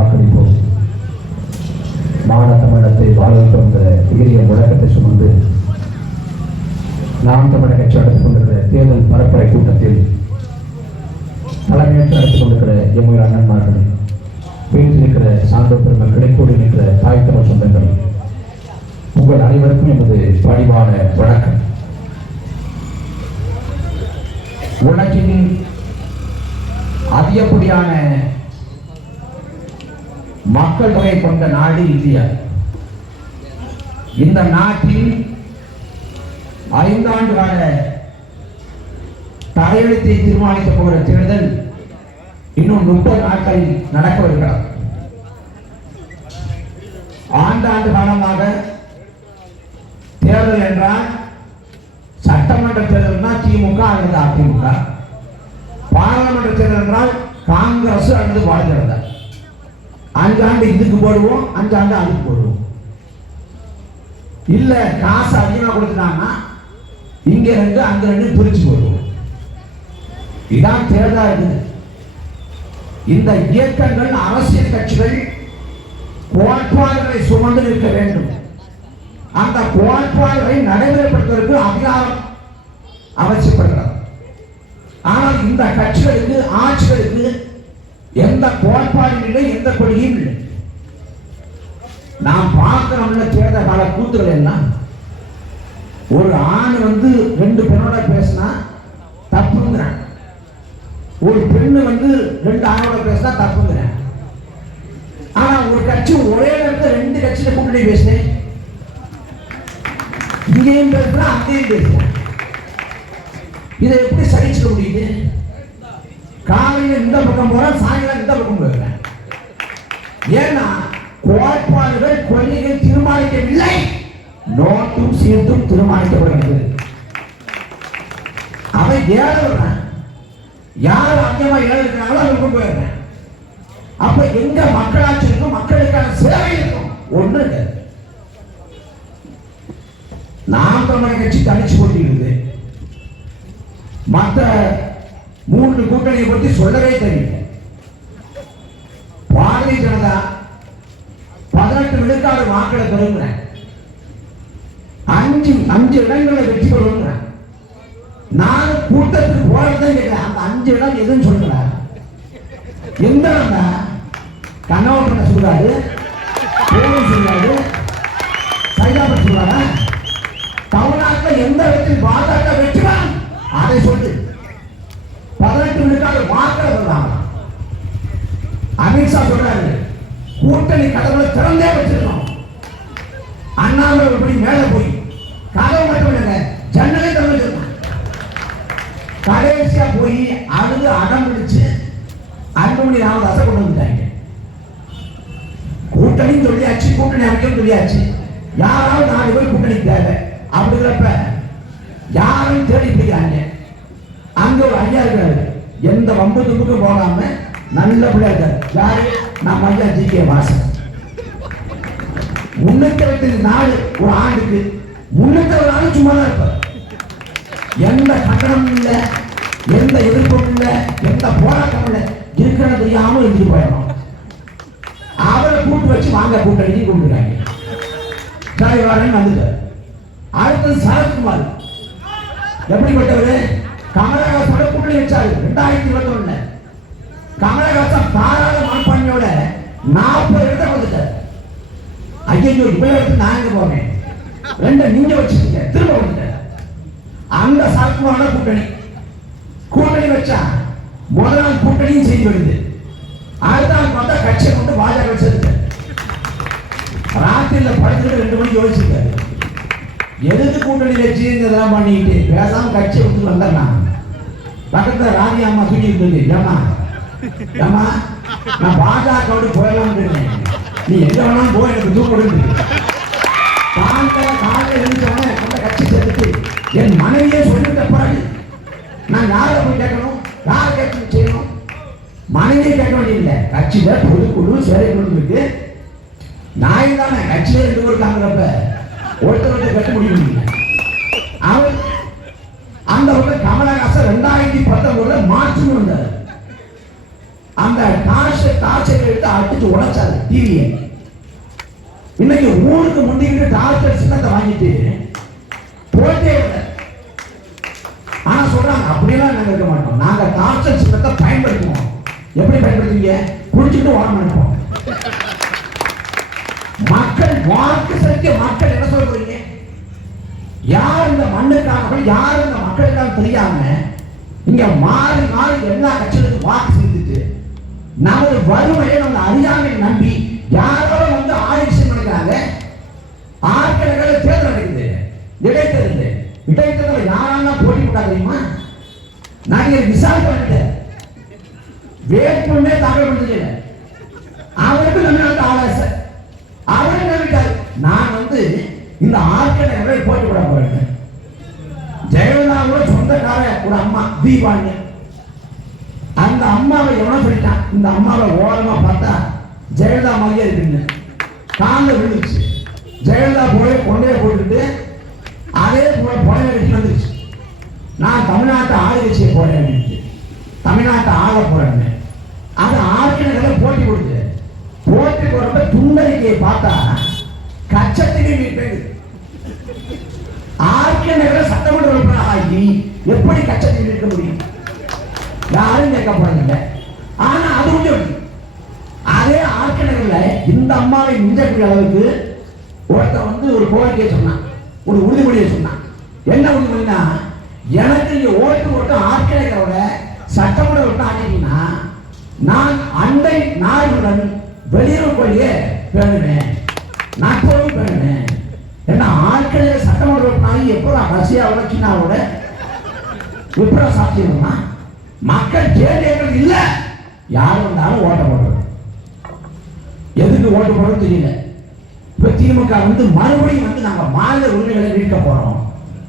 வாக்களிப்போம். மாநில தமிழகத்தை வாழ்விப்போம் உயரிய முழக்கத்தை சுமந்து நாம் தமிழக கட்சி நடத்திக் கொண்டிருக்கிற தேர்தல் பரப்புரை கூட்டத்தில் தலைமையேற்று நடத்திக் கொண்டிருக்கிற எம்முடைய அண்ணன்மார்கள் வீட்டில் இருக்கிற சான்றோர் பெருமக்கள் கிடைக்கூடி நிற்கிற தாய் தமிழ் சொந்தங்கள் உங்கள் அனைவருக்கும் என்பது பணிவான வழக்கம் உலகின் அதிகப்படியான மக்கள் தொகை கொண்ட நாடு இந்தியா. இந்த நாட்டில் ஐந்தாண்டு கால தலையெழுத்தை தீர்மானிக்க போகிற தேர்தல் இன்னும் முப்பது நாட்களில் நடக்கவிருக்கிறது ஆண்டாண்டு காலமாக தேர்தல் என்றால் சட்டமன்ற தேர்தல்னா திமுக அல்லது அதிமுக. பாராளுமன்ற தேர்தல் என்றால் காங்கிரஸ் அல்லது பாரதிய ஜனதா. அஞ்சாண்டு இதுக்கு போடுவோம் அஞ்சாண்டு அதுக்கு போடுவோம். இல்ல காசு அதிகமா கொடுத்துட்டாங்கன்னா இங்க ரெண்டு அங்க ரெண்டு பிரிச்சு போடுவோம். இதான் தேர்தலா இருக்குது. இந்த இயக்கங்கள் அரசியல் கட்சிகள் கோட்பாடுகளை சுமந்து நிற்க வேண்டும். அந்த கோட்பாடுகளை நடைமுறைப்படுத்துவதற்கு அதிகாரம் அவசியப்படுகிறது. ஆனால் இந்த கட்சிகளுக்கு ஆட்சிகளுக்கு எந்த கோட்பாடும் இல்லை எந்த கொள்கையும் இல்லை. நாம் பார்க்கிறோம்ல தேர்த கால கூத்துகள் எல்லாம் ஒரு ஆண் வந்து ரெண்டு பெண்ணோட பேசினா தப்புங்கிறான். ஒரு பெண்ணு வந்து ரெண்டு ஆணோட பேசினா தப்புங்கிறான். ஆனா ஒரு கட்சி ஒரே நேரத்தில் ரெண்டு கட்சியில கூட்டணி பேசினேன் இங்கேயும் பேசுறேன் அங்கேயும் பேசுறேன் இதை எப்படி சகிச்சுக்க முடியுது? காலையில் இந்த பக்கம் போறேன் சாயங்காலம் இந்த பக்கம் போயிடுறேன். ஏன்னா கோட்பாடுகள் கொள்கைகள் தீர்மானிக்கவில்லை. நோட்டும் சீர்த்தும் தீர்மானிக்கப்படுகிறது. அவன் ஏழுறான் யார் அதிகமா ஏழுக்கிறாங்களோ அவங்க கொண்டு போயிடுறேன். அப்ப எங்க மக்களாட்சி இருக்கும் மக்களுக்கான சேவை இருக்கும் ஒண்ணு நாம் தமிழக கட்சி தனிச்சு போட்டியிருக்கு மற்ற மூன்று கூட்டணியை பற்றி சொல்லவே தெரியல. பாரதிய ஜனதா பதினெட்டு விழுக்காடு வாக்களை பெறுங்கிறேன் அஞ்சு அஞ்சு இடங்களை வெற்றி பெறுங்கிறேன் நான் கூட்டத்துக்கு போறதுதான் கேட்கிறேன் அந்த அஞ்சு இடம் எதுன்னு சொல்ற எந்த இடம்? கண்ணவன் பண்ண சொல்றாரு. பேரும் சொல்றாரு. சைதாபட் சொல்றாரா? தமிழ்நாட்டில் எந்த இடத்தில் பாஜக வெற்றிதான் அதை சொல்லு. பதினெட்டு விழுக்காடு வாக்களை சொல்றாங்க அமித்ஷா சொல்றாரு கூட்டணி கதவுல திறந்தே வச்சிருக்கோம் அண்ணாமலை இப்படி மேல போய். கதவு மட்டும் இல்லைங்க ஜன்னலே திறந்து வச்சிருக்கான் கடைசியா போய் அழுது அடம் பிடிச்சு அன்புமணி ராமதாசை கொண்டு வந்துட்டாங்க. கூட்டணி சொல்லியாச்சு கூட்டணி அமைக்கும் சொல்லியாச்சு. யாராவது நாலு பேர் கூட்டணி தேவை. அப்படிங்கிறப்ப யாரும் தேடி பிடிக்கிறாங்க அங்க ஒரு ஐயா இருக்காரு. எந்த வம்பு தும்புக்கும் போகாம நல்ல பிள்ளை இருக்காரு. யாரு? நம்ம ஐயா ஜி கே வாசன் முன்னூத்தி ரெண்டு நாள் ஒரு ஆண்டுக்கு முன்னூத்தி ஒரு நாள் சும்மா தான் இருப்பார். எந்த கட்டணமும் இல்லை எந்த எதிர்ப்பும் இல்லை எந்த போராட்டம் இல்லை. இருக்கிறது தெரியாம இருந்து போயிடும் அவரை கூட்டு வச்சு வாங்க கூட்டணி கூப்பிடுறாங்க சரி வரேன்னு வந்துட்டார். அடுத்தது சரத்குமார். எப்படிப்பட்டவர்? கமலஹாசனோட கூட்டணி வச்சாரு ரெண்டாயிரத்தி இருபத்தி ஒண்ணு கமலஹாசன் தாராள மனப்பான்மையோட நாற்பது இடத்த வந்துட்டார் ஐயோ இவ்வளவு எடுத்து நான் எங்க போவேன் ரெண்ட நீங்க வச்சுக்கீங்க திரும்ப வந்துட்டார் அந்த சரத்குமாரோட கூட்டணி. கூட்டணி வச்சா முதல் நாள் கூட்டணியும் செய்து வருது. அடுத்த நாள் பார்த்தா கட்சியை கொண்டு பாஜக வச்சிருக்க ராத்திரியில படுத்துட்டு ரெண்டு மணிக்கு யோசிச்சிருக்காரு. எதுக்கு கூட்டணி வச்சு இதெல்லாம் பண்ணிட்டு பேசாம கட்சியை விட்டு வந்துடலாம். பக்கத்துல ராணி அம்மா தூக்கிட்டு இருந்தது. ஏமா ஏமா நான் பாஜகவோடு போயிடலாம் இருக்கேன். நீ எங்க வேணாலும் போய் எனக்கு தூக்கிடுங்க காலையில காலையில அந்த கட்சி சேர்த்துட்டு என் மனைவியே சொல்லிட்ட பிறகு நான் யாரை போய் கேட்கணும்? யாரை கேட்கணும் செய்யணும்? மனைவியை கேட்க வேண்டியதில்லை. கட்சியில பொதுக்குழு செயற்குழு இருக்கு. நாய் தானே. கட்சியில ரெண்டு பேர் இருக்காங்கிறப்ப ஒருத்தர் ஒருத்தர் கட்ட முடியும் அவர் அந்த பக்கம் கமலஹாசன் ரெண்டாயிரத்தி பத்தொன்பதுல மாற்றம் வந்தார் அந்த காசை காசை எடுத்து அடிச்சு உடைச்சாரு டிவியை இன்னைக்கு ஊருக்கு முந்திக்கிட்டு டாக்டர் சின்னத்தை வாங்கிட்டு போட்டே ஆனா சொல்றாங்க அப்படியெல்லாம் நாங்க இருக்க மாட்டோம். நாங்க டார்ச்சர் சின்னத்தை பயன்படுத்துவோம். எப்படி பயன்படுத்துவீங்க? குடிச்சிட்டு ஓட மாட்டோம். மக்கள் வாக்கு செலுத்திய மக்கள் என்ன சொல்றீங்க யார் இந்த மண்ணுக்கானவர்கள் யார் இந்த மக்களுக்கான தெரியாம இங்க மாறி மாறி எல்லா கட்சிகளுக்கும் வாக்கு செஞ்சுட்டு நமது வறுமையை நம்ம அறியாமை நம்பி யாரோ வந்து ஆயுஷம் பண்ணிக்கிறாங்க ஆட்கள் தேர்தல் நடக்குது இடைத்தேர்தல் இடைத்தேர்தல் யாரெல்லாம் போட்டி போட்டா தெரியுமா? நான் இங்க விசாரிக்க பண்ணிட்டேன் வேட்புமே தாக்கல் பண்ணல அவருக்கு நம்ம ஆலோசனை அவர் என்ன விட்டார் நான் வந்து இந்த ஆட்களை நிறைய போட்டு விட போறேன் ஜெயலலிதாவோட சொந்தக்கார ஒரு அம்மா தீபாங்க அந்த அம்மாவை எவனோ சொல்லிட்டான். இந்த அம்மாவை ஓரமா பார்த்தா ஜெயலலிதா மாதிரியே இருக்குங்க. காலில் விழுந்துச்சு ஜெயலலிதா போய் கொண்டே போட்டுட்டு அதே போல புடவை கட்டி வந்துருச்சு. நான் தமிழ்நாட்டை ஆளுகட்சியை போறேன் தமிழ்நாட்டை ஆள போறேன்னு. அது ஆட்களை போட்டி கொடுத்து போட்டி போறப்ப துண்டறிக்கையை பார்த்தா கச்சத்திலே மீட்பேன் ஆட்சியர்களை சட்டமன்ற ஆகி எப்படி கச்சத்தில் இருக்க முடியும்? யாரும் கேட்க போறதில்லை. ஆனா அது கொஞ்சம் அதே ஆட்சியர்கள்ல இந்த அம்மாவை மிஞ்சக்கூடிய அளவுக்கு ஒருத்தன் வந்து ஒரு கோரிக்கையை சொன்னான். ஒரு உறுதிமொழியை சொன்னான். என்ன உறுதிமொழினா எனக்கு இங்க ஓட்டு ஓட்டு ஆட்சியர்களோட சட்டமன்ற உறுப்பினர் ஆக்கிட்டீங்கன்னா நான் அண்டை நாடுடன் வெளியுறவு கொள்கையை பேணுவேன். நட்புறவு பேணுவேன். ஏன்னா ஆட்களே சட்டமன்ற உறுப்பினர் எப்போ ரஷ்யாவோட சீனாவோட எப்படி சாத்தியமா? மக்கள் கேள்விகள் இல்ல. யார் வந்தாலும் ஓட்ட போடுறது. எதுக்கு ஓட்டு போடுறது தெரியல. இப்ப திமுக வந்து மறுபடியும் வந்து நாங்க மாநில உரிமைகளை மீட்க போறோம்.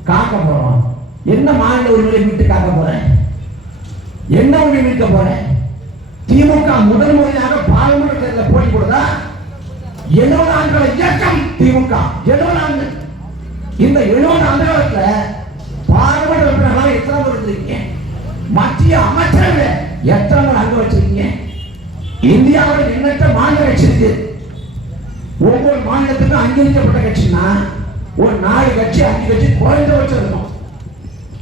காக்க போறோம். என்ன மாநில உரிமைகளை மீட்டு காக்க போறேன்? என்ன உரிமை மீட்க போறேன்? திமுக முதல் முறையாக பாராளுமன்ற தேர்தலில் போட்டி கொடுத்தா எழுபது ஆண்டுகள இயக்கம் திமுக. எழுபது ஆண்டு இந்த எழுபது ஆண்டு காலத்துல பாராளுமன்ற உறுப்பினர்களாக எத்தனை பேர் இருந்திருக்கீங்க? மத்திய அமைச்சர்கள் எத்தனை பேர் அங்க வச்சிருக்கீங்க? இந்தியாவில் எண்ணற்ற மாநில கட்சி இருக்கு. ஒவ்வொரு மாநிலத்துக்கும் அங்கீகரிக்கப்பட்ட கட்சினா ஒரு நாலு கட்சி அஞ்சு கட்சி குறைந்தபட்சம் இருக்கும்.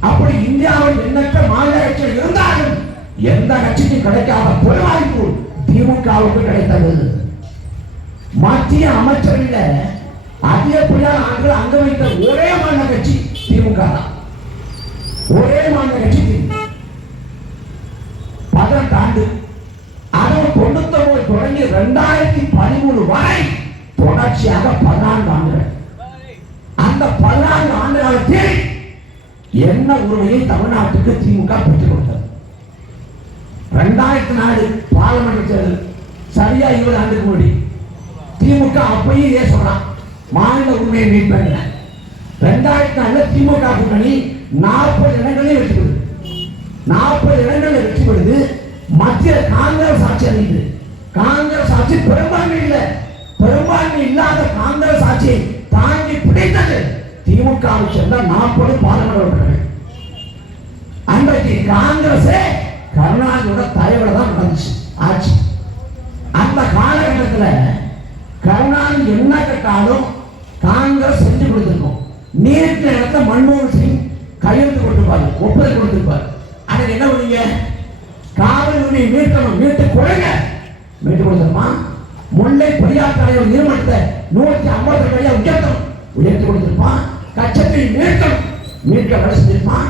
அப்படி இந்தியாவில் எண்ணற்ற மாநில கட்சிகள் இருந்தாலும் எந்த கட்சிக்கும் கிடைக்காத பெருவாய்ப்பு திமுகவுக்கு கிடைத்தது. மத்திய அமைச்சர்கள அதிகப்படியான ஆண்கள் அங்க வைத்த ஒரே மாநில கட்சி திமுக தான். ஒரே மாநில கட்சி திமுக. பதினெட்டு ஆண்டு அதுவும் தொண்ணூத்தொன்பது தொடங்கி ரெண்டாயிரத்தி பதிமூணு வரை தொடர்ச்சியாக பதினான்கு ஆண்டுகள். அந்த பதினான்கு ஆண்டு காலத்தில் என்ன உரிமையை தமிழ்நாட்டுக்கு திமுக பெற்றுக் கொடுத்தது? ரெண்டாயிரத்தி நாலு பார்லமெண்ட் தேர்தல் சரியா இருபது ஆண்டுக்கு முன்னாடி திமுக அப்பயும் இதே சொல்றான் மாநில உரிமையை மீட்பேன் ரெண்டாயிரத்தி நாலுல திமுக கூட்டணி நாற்பது இடங்களே வெற்றி பெறுது. நாற்பது இடங்கள்ல வெற்றி பெறுது. மத்திய காங்கிரஸ் ஆட்சி அறிவிக்குது காங்கிரஸ் ஆட்சி பெரும்பான்மை இல்லை. பெரும்பான்மை இல்லாத காங்கிரஸ் ஆட்சியை தாங்கி பிடித்தது திமுக சேர்ந்த நாற்பது பாராளுமன்ற உறுப்பினர்கள் அன்றைக்கு காங்கிரஸே கருணாநிதியோட தலைவர் தான் நடந்துச்சு. ஆட்சி. அந்த காலகட்டத்தில் கருணாநிதி என்ன கேட்டாலும் காங்கிரஸ் செஞ்சு கொடுத்துருக்கோம். நேற்று இடத்த மன்மோகன் சிங் கையெழுத்து கொடுத்துருப்பாரு ஒப்புதல் கொடுத்துருப்பாரு. அதுக்கு என்ன பண்ணீங்க? காவல் உரிமையை மீட்கணும் மீட்டு கொடுங்க. மீட்டு கொடுத்துருமா முல்லை பெரியார் தலைவர் நிறுவனத்தை நூற்றி ஐம்பது ரூபாயா உயர்த்தணும். உயர்த்தி கொடுத்துருப்பான் கச்சத்தை மீட்கணும். மீட்க வேலை செஞ்சிருப்பான்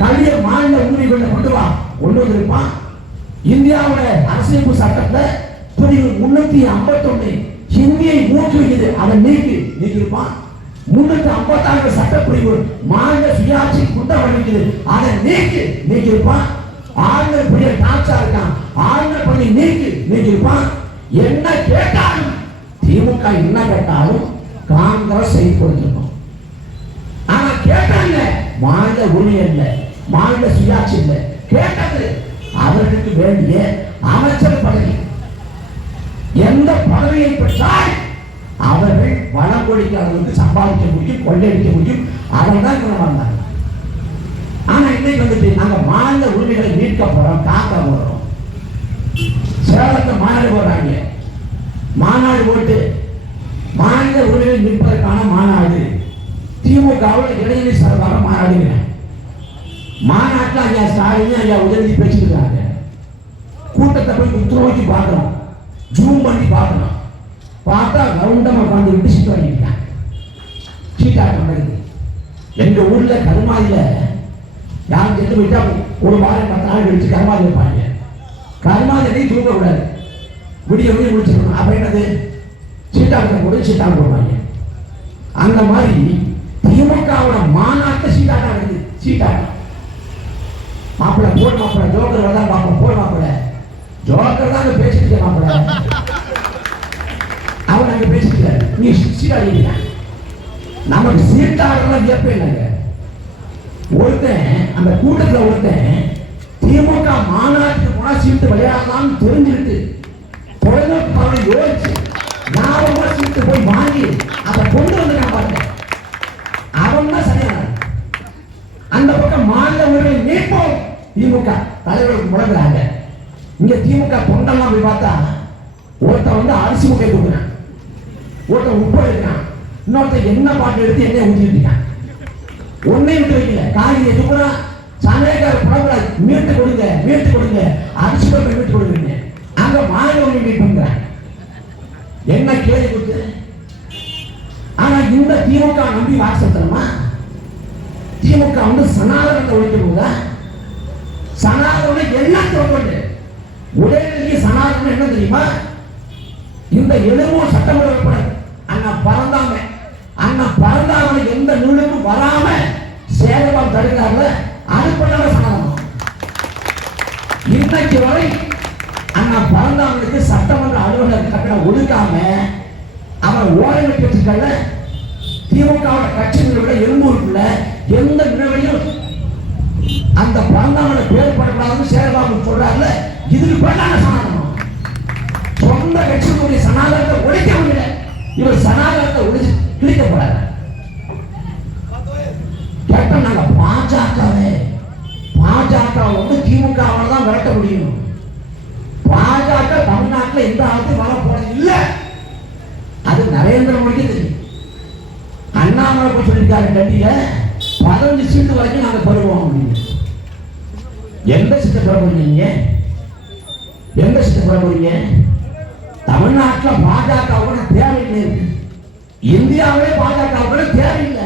கல்விய மாநில உரிமை கொண்டு வா கொண்டு வந்திருப்பான் இந்தியாவோட அரசியல் சட்டத்தை பிரிவு முன்னூத்தி ஐம்பத்தி ஹிந்தியை ஊக்குவிக்குது அதை நீக்கி நீக்கியிருப்பான். முன்னூத்தி ஐம்பத்தாறு சட்டப்பிரிவு மாநில சுயாட்சி குண்ட அளிக்குது அதை நீக்கி நீக்கியிருப்பான். ஆளுநர் பணியை டாக்ஸா இருக்கான். ஆளுநர் பணி நீக்கி நீக்கிருப்பான் என்ன கேட்டாலும் திமுக என்ன கேட்டாலும் காங்கிரஸ் செய்து கொடுத்திருக்கும். ஆனா கேட்டாங்க மாநில உரிமை இல்லை மாநில சுயாட்சி இல்லை. கேட்டது அவர்களுக்கு வேண்டிய அமைச்சர் பதவி. எந்த பெற்றால் அவர்கள் வளம் கொடிக்காதவர்களுக்கு சம்பாதிக்க முடியும் கொள்ளையடிக்க முடியும். அதை தான் கொண்டு வந்தாங்க ஆனா இன்னைக்கு வந்துட்டு நாங்க மாநில உரிமைகளை மீட்க போறோம் காக்க போறோம். சேலத்தை மாநாடு போடுறாங்க. மாநாடு போட்டு மாநில உரிமைகள் நிற்பதற்கான மாநாடு. திமுகவில் இடைநிலை சார்பாக மாநாடுங்க. மாநாட்டில் ஐயா ஸ்டாலின் ஐயா உதவி பேசிட்டு இருக்காங்க. கூட்டத்தை போய் உத்து பார்க்கணும். ஜூம் பண்ணி பார்க்கணும். பார்த்தா ரவுண்டமா உட்காந்து விட்டு சீட் வாங்கிட்டாங்க சீட்டாட்டம் நடக்குது எங்க ஊர்ல கருமாதியில யாரும் செத்து போயிட்டா ஒரு வாரம் பத்து நாள் கழிச்சு கருமாதி வைப்பாங்க கருமாதி தூங்கக்கூடாது. விடிய விடிய முடிச்சிடணும் அப்ப என்னது? சீட்டாட்டம் போட்டு சீட்டாட்டம் போடுவாங்க அந்த மாதிரி திமுகவோட மாநாட்டு சீட்டாட்டம் நடக்குது சீட்டாட்டம் மாப்பிள்ள போடு மாப்பிள்ள. ஜோக்கர் தான் பார்ப்போம் போடு மாப்பிள்ள. ஜோக்கர் தான் பேசிட்டு மாப்பிள்ள. அவன் அங்க பேசிட்டு நீ சீட்டாடிங்க நமக்கு சீட்டாடுறத வியப்பே இல்லைங்க ஒருத்தன் அந்த கூட்டத்துல ஒருத்தன் திமுக மாநாட்டுக்கு போனா சீட்டு விளையாடலாம்னு தெரிஞ்சுக்கிட்டு தொழில்நுட்பம் அவனை யோசிச்சு ஞாபகமா சீட்டு போய் வாங்கி அதை கொண்டு வந்து நான் பார்த்தேன் அவன் தான் சரியான அந்த பக்கம் மாநில உரிமை நீப்போம் திமுக தலைவர்களுக்கு முடங்குறாங்க இங்க திமுக தொண்டெல்லாம் போய் பார்த்தா ஒருத்தன் வந்து அரிசி முட்டை கொடுக்குறான். ஒருத்தன் உப்பு எடுக்கிறான் இன்னொருத்தன் என்ன பாட்டு எடுத்து என்ன ஊற்றிட்டு இருக்கான். ஒன்னையும் விட்டு வைக்கல. காய்கறி எதுக்குறா சமையக்கார புடம்புல மீட்டு கொடுங்க மீட்டு கொடுங்க அரிசி பக்கம் மீட்டு கொடுங்க. அங்க மாநில உரிமை மீட்புங்கிறான் என்ன கேள்வி கொடுத்து? ஆனா இந்த திமுக நம்பி வாசத்தனமா? திமுக வந்து சனாதனத்தை ஒழிக்கணுங்க சனாதனம் எல்லாம் தொடர்பு உடனடியே சனாதனம் என்ன தெரியுமா? இந்த எழுமூர் சட்டமன்ற உறுப்பினர் அண்ணா பறந்தாம அண்ணா பறந்தாம எந்த நூலுக்கும் வராம சேதம் தடுக்கிறாங்க அது பண்ணாம சனாதனம் இன்னைக்கு வரை அண்ணா பறந்தாங்களுக்கு சட்டமன்ற அலுவலர் கட்டணம் ஒதுக்காம அவன் ஓரம் பெற்றுக்கல திமுக கட்சிகளோட எழும்பூருக்குள்ள எந்த நிலவையும் அந்த பறந்தாமனை பேர் படக்கூடாதுன்னு சேரபாபு சொல்றாருல இதுக்கு பண்ணாங்க சனாதனம் சொந்த கட்சியினுடைய சனாதனத்தை ஒழிக்க முடியல. இவர் சனாதனத்தை ஒழிச்சு கிழிக்க போறாரு. கேட்ட நாங்க பாஜகவே. பாஜக வந்து திமுகவால தான் விரட்ட முடியும். பாஜக தமிழ்நாட்டில் எந்த ஆளத்தையும் வர போறது இல்ல. அது நரேந்திர மோடிக்கு தெரியும். அண்ணாமலை போய் சொல்லியிருக்காரு டெல்லியில பதினஞ்சு சீட்டு வரைக்கும் நாங்க பெறுவோம் அப்படின்னு. எந்த சீட்டை பெற போறீங்க எந்த சீட்டை பெற போறீங்க? தமிழ்நாட்டில் பாஜக கூட தேவையில்லை இந்தியாவிலே பாஜக கூட தேவையில்லை